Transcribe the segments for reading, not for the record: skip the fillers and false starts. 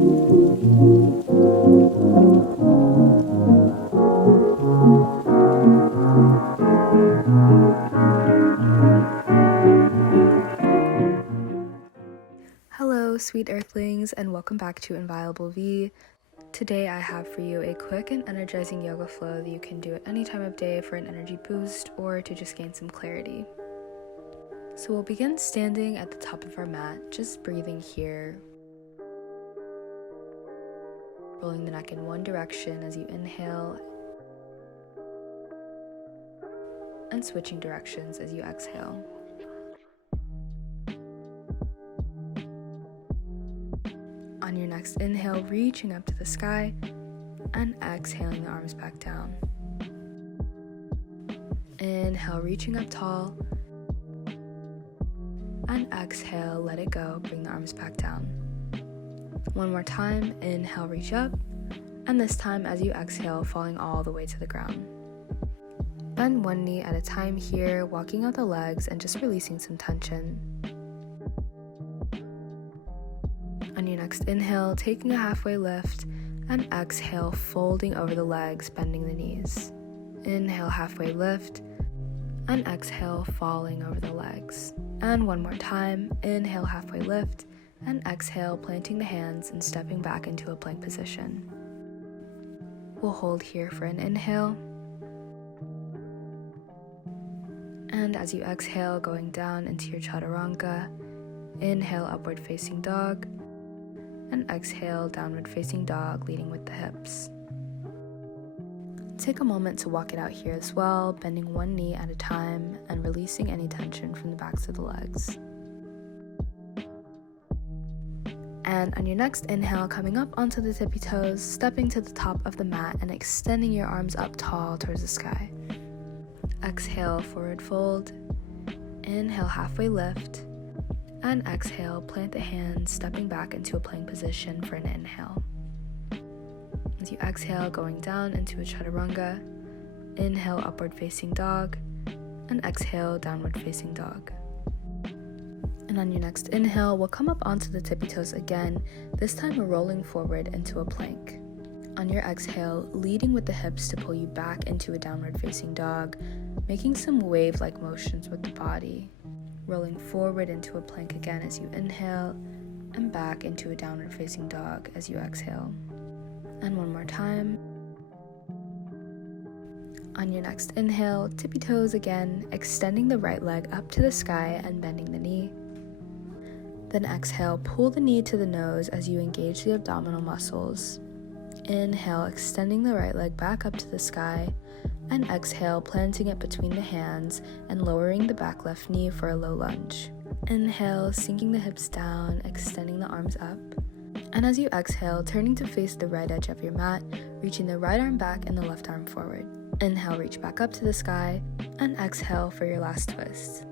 Hello, sweet earthlings, and welcome back to Inviolable V. Today I have for you a quick and energizing yoga flow that you can do at any time of day for an energy boost or to just gain some clarity. So we'll begin standing at the top of our mat, just breathing here. Rolling the neck in one direction as you inhale and switching directions as you exhale. On your next inhale, reaching up to the sky and exhaling the arms back down. Inhale, reaching up tall, and exhale, let it go, bring the arms back down. One more time, inhale, reach up, and this time as you exhale, falling all the way to the ground. Bend one knee at a time here, walking out the legs and just releasing some tension. On your next inhale, taking a halfway lift, and exhale, folding over the legs, bending the knees. Inhale, halfway lift, and exhale, falling over the legs. And one more time, inhale, halfway lift, and exhale, planting the hands and stepping back into a plank position. We'll hold here for an inhale. And as you exhale, going down into your chaturanga, inhale, upward facing dog, and exhale, downward facing dog, leading with the hips. Take a moment to walk it out here as well, bending one knee at a time and releasing any tension from the backs of the legs. And on your next inhale, coming up onto the tippy toes, stepping to the top of the mat and extending your arms up tall towards the sky. Exhale, forward fold. Inhale, halfway lift. And exhale, plant the hands, stepping back into a plank position for an inhale. As you exhale, going down into a chaturanga, inhale, upward facing dog, and exhale, downward facing dog. And on your next inhale, we'll come up onto the tippy toes again, this time we're rolling forward into a plank. On your exhale, leading with the hips to pull you back into a downward facing dog, making some wave-like motions with the body. Rolling forward into a plank again as you inhale, and back into a downward facing dog as you exhale. And one more time. On your next inhale, tippy toes again, extending the right leg up to the sky and bending the knee. Then exhale, pull the knee to the nose as you engage the abdominal muscles. Inhale, extending the right leg back up to the sky, and exhale, planting it between the hands and lowering the back left knee for a low lunge. Inhale, sinking the hips down, extending the arms up. And as you exhale, turning to face the right edge of your mat, reaching the right arm back and the left arm forward. Inhale, reach back up to the sky, and exhale for your last twist.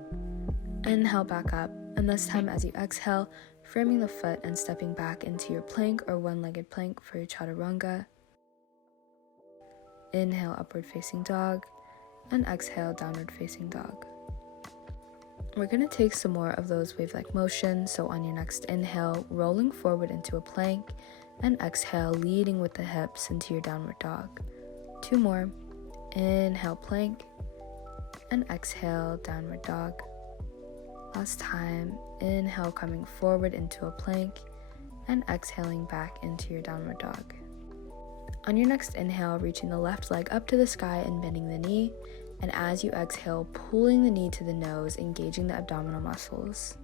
Inhale, back up, and this time as you exhale, framing the foot and stepping back into your plank or one-legged plank for your chaturanga. Inhale, upward facing dog, and exhale, downward facing dog. We're going to take some more of those wave-like motions, so on your next inhale, rolling forward into a plank, and exhale, leading with the hips into your downward dog. Two more. Inhale, plank, and exhale, downward dog. Last time, inhale, coming forward into a plank, and exhaling back into your downward dog. On your next inhale, reaching the left leg up to the sky and bending the knee, and as you exhale, pulling the knee to the nose, engaging the abdominal muscles.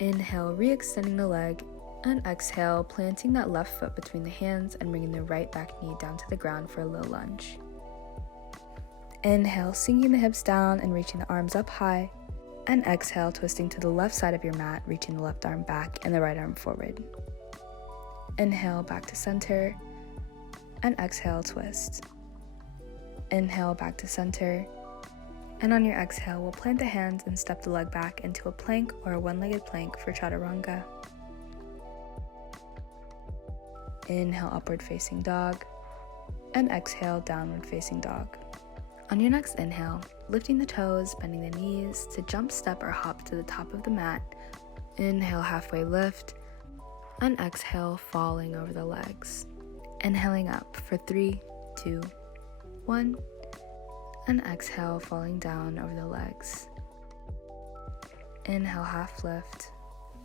Inhale, re-extending the leg, and exhale, planting that left foot between the hands and bringing the right back knee down to the ground for a low lunge. Inhale, sinking the hips down and reaching the arms up high, and exhale, twisting to the left side of your mat, reaching the left arm back and the right arm forward. Inhale, back to center, and exhale, twist. Inhale, back to center, and on your exhale, we'll plant the hands and step the leg back into a plank or a one-legged plank for chaturanga. Inhale, upward facing dog, and exhale, downward facing dog. On your next inhale, lifting the toes, bending the knees to jump, step, or hop to the top of the mat. Inhale, halfway lift, and exhale, falling over the legs. Inhaling up for 3, 2, 1, and exhale, falling down over the legs. Inhale, half lift,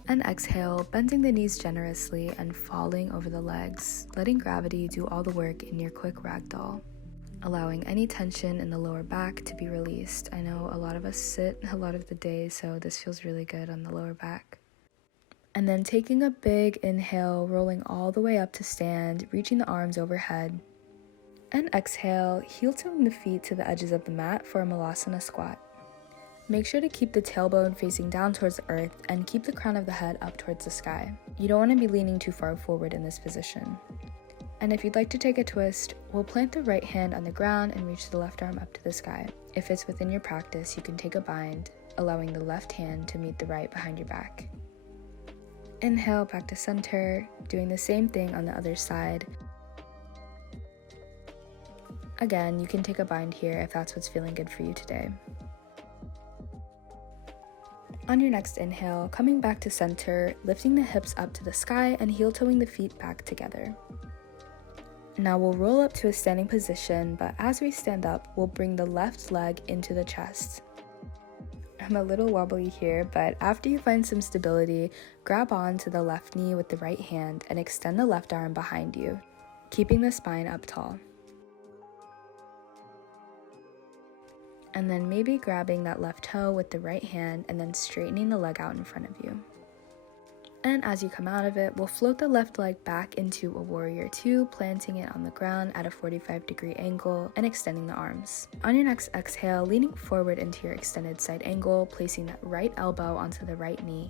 and exhale, bending the knees generously and falling over the legs, letting gravity do all the work in your quick ragdoll, allowing any tension in the lower back to be released. I know a lot of us sit a lot of the day, so this feels really good on the lower back. And then taking a big inhale, rolling all the way up to stand, reaching the arms overhead. And exhale, heel-toeing the feet to the edges of the mat for a malasana squat. Make sure to keep the tailbone facing down towards the earth and keep the crown of the head up towards the sky. You don't want to be leaning too far forward in this position. And if you'd like to take a twist, we'll plant the right hand on the ground and reach the left arm up to the sky. If it's within your practice, you can take a bind, allowing the left hand to meet the right behind your back. Inhale, back to center, doing the same thing on the other side. Again, you can take a bind here if that's what's feeling good for you today. On your next inhale, coming back to center, lifting the hips up to the sky and heel-toeing the feet back together. Now we'll roll up to a standing position, but as we stand up, we'll bring the left leg into the chest. I'm a little wobbly here, but after you find some stability, grab on to the left knee with the right hand and extend the left arm behind you, keeping the spine up tall. And then maybe grabbing that left toe with the right hand and then straightening the leg out in front of you. And as you come out of it, we'll float the left leg back into a warrior two, planting it on the ground at a 45-degree angle and extending the arms. On your next exhale, leaning forward into your extended side angle, placing that right elbow onto the right knee.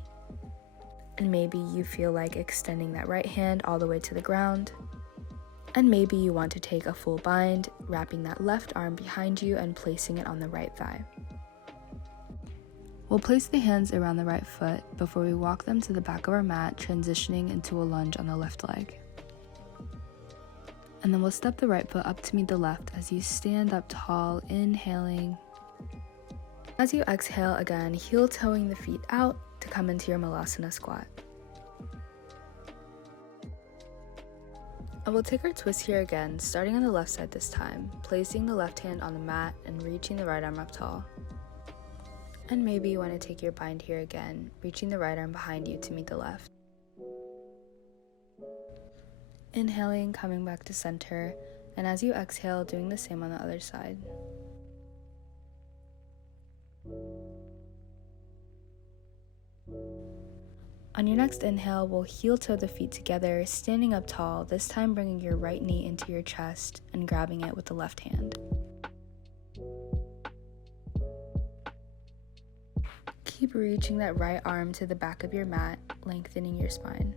And maybe you feel like extending that right hand all the way to the ground. And maybe you want to take a full bind, wrapping that left arm behind you and placing it on the right thigh. We'll place the hands around the right foot before we walk them to the back of our mat, transitioning into a lunge on the left leg. And then we'll step the right foot up to meet the left as you stand up tall, inhaling. As you exhale again, heel-toeing the feet out to come into your malasana squat. And we'll take our twist here again, starting on the left side this time, placing the left hand on the mat and reaching the right arm up tall. And maybe you want to take your bind here again, reaching the right arm behind you to meet the left. Inhaling, coming back to center, and as you exhale, doing the same on the other side. On your next inhale, we'll heel-toe the feet together, standing up tall, this time bringing your right knee into your chest and grabbing it with the left hand. Keep reaching that right arm to the back of your mat, lengthening your spine.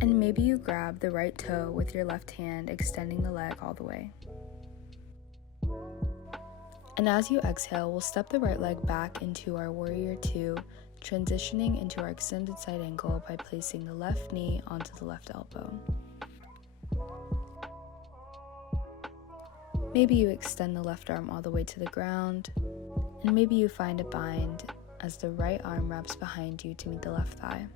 And maybe you grab the right toe with your left hand, extending the leg all the way. And as you exhale, we'll step the right leg back into our warrior two, transitioning into our extended side angle by placing the left knee onto the left elbow. Maybe you extend the left arm all the way to the ground, and maybe you find a bind as the right arm wraps behind you to meet the left thigh.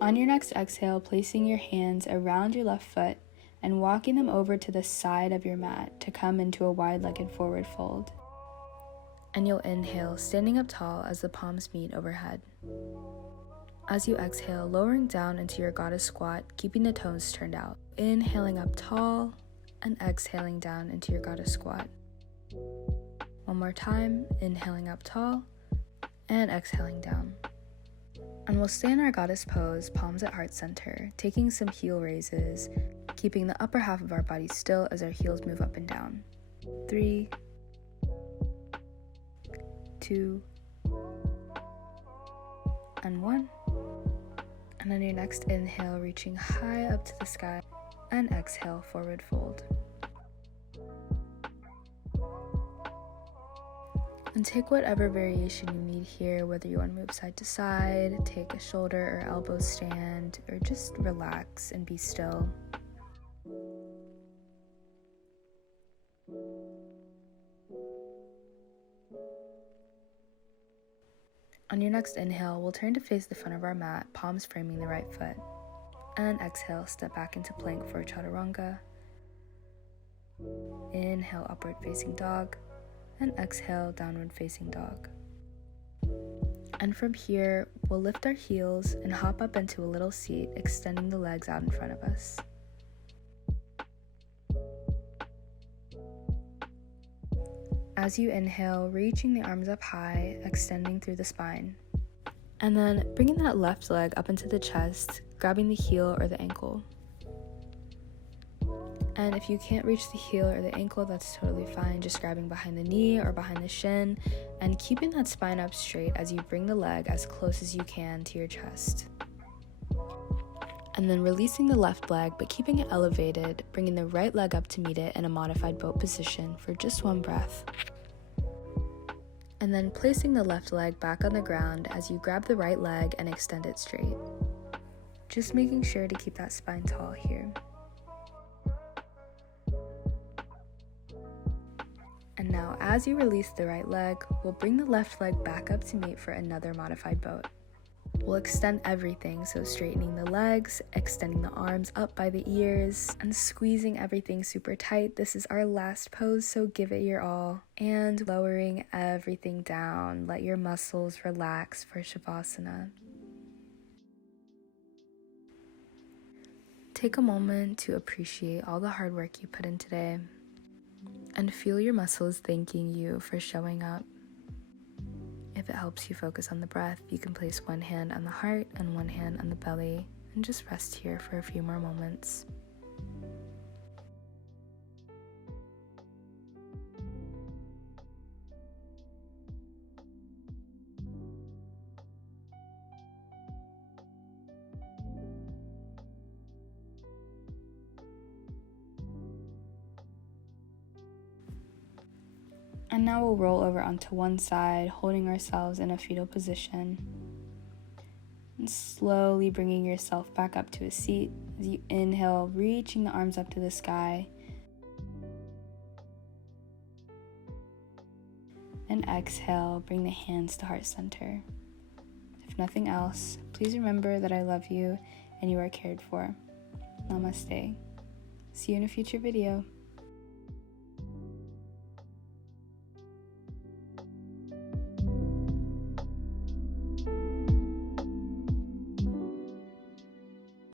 On your next exhale, placing your hands around your left foot and walking them over to the side of your mat to come into a wide-legged forward fold. And you'll inhale, standing up tall as the palms meet overhead. As you exhale, lowering down into your goddess squat, keeping the toes turned out. Inhaling up tall and exhaling down into your goddess squat. One more time, inhaling up tall and exhaling down. And we'll stay in our goddess pose, palms at heart center, taking some heel raises, keeping the upper half of our body still as our heels move up and down. 3, 2, and 1. And on your next inhale, reaching high up to the sky, and exhale, forward fold. And take whatever variation you need here, whether you want to move side to side, take a shoulder or elbow stand, or just relax and be still. On your next inhale, we'll turn to face the front of our mat, palms framing the right foot. And exhale, step back into plank for chaturanga. Inhale, upward facing dog. And exhale, downward facing dog. And from here, we'll lift our heels and hop up into a little seat, extending the legs out in front of us. As you inhale, reaching the arms up high, extending through the spine. And then bringing that left leg up into the chest, grabbing the heel or the ankle. And if you can't reach the heel or the ankle, that's totally fine. Just grabbing behind the knee or behind the shin and keeping that spine up straight as you bring the leg as close as you can to your chest. And then releasing the left leg, but keeping it elevated, bringing the right leg up to meet it in a modified boat position for just one breath. And then placing the left leg back on the ground as you grab the right leg and extend it straight. Just making sure to keep that spine tall here. And now, as you release the right leg, we'll bring the left leg back up to meet for another modified boat. We'll extend everything, so straightening the legs, extending the arms up by the ears, and squeezing everything super tight. This is our last pose, so give it your all. And lowering everything down, let your muscles relax for Savasana. Take a moment to appreciate all the hard work you put in today. And feel your muscles thanking you for showing up. If it helps you focus on the breath, you can place one hand on the heart and one hand on the belly and just rest here for a few more moments. And now we'll roll over onto one side, holding ourselves in a fetal position. And slowly bringing yourself back up to a seat as you inhale, reaching the arms up to the sky. And exhale, bring the hands to heart center. If nothing else, please remember that I love you and you are cared for. Namaste. See you in a future video.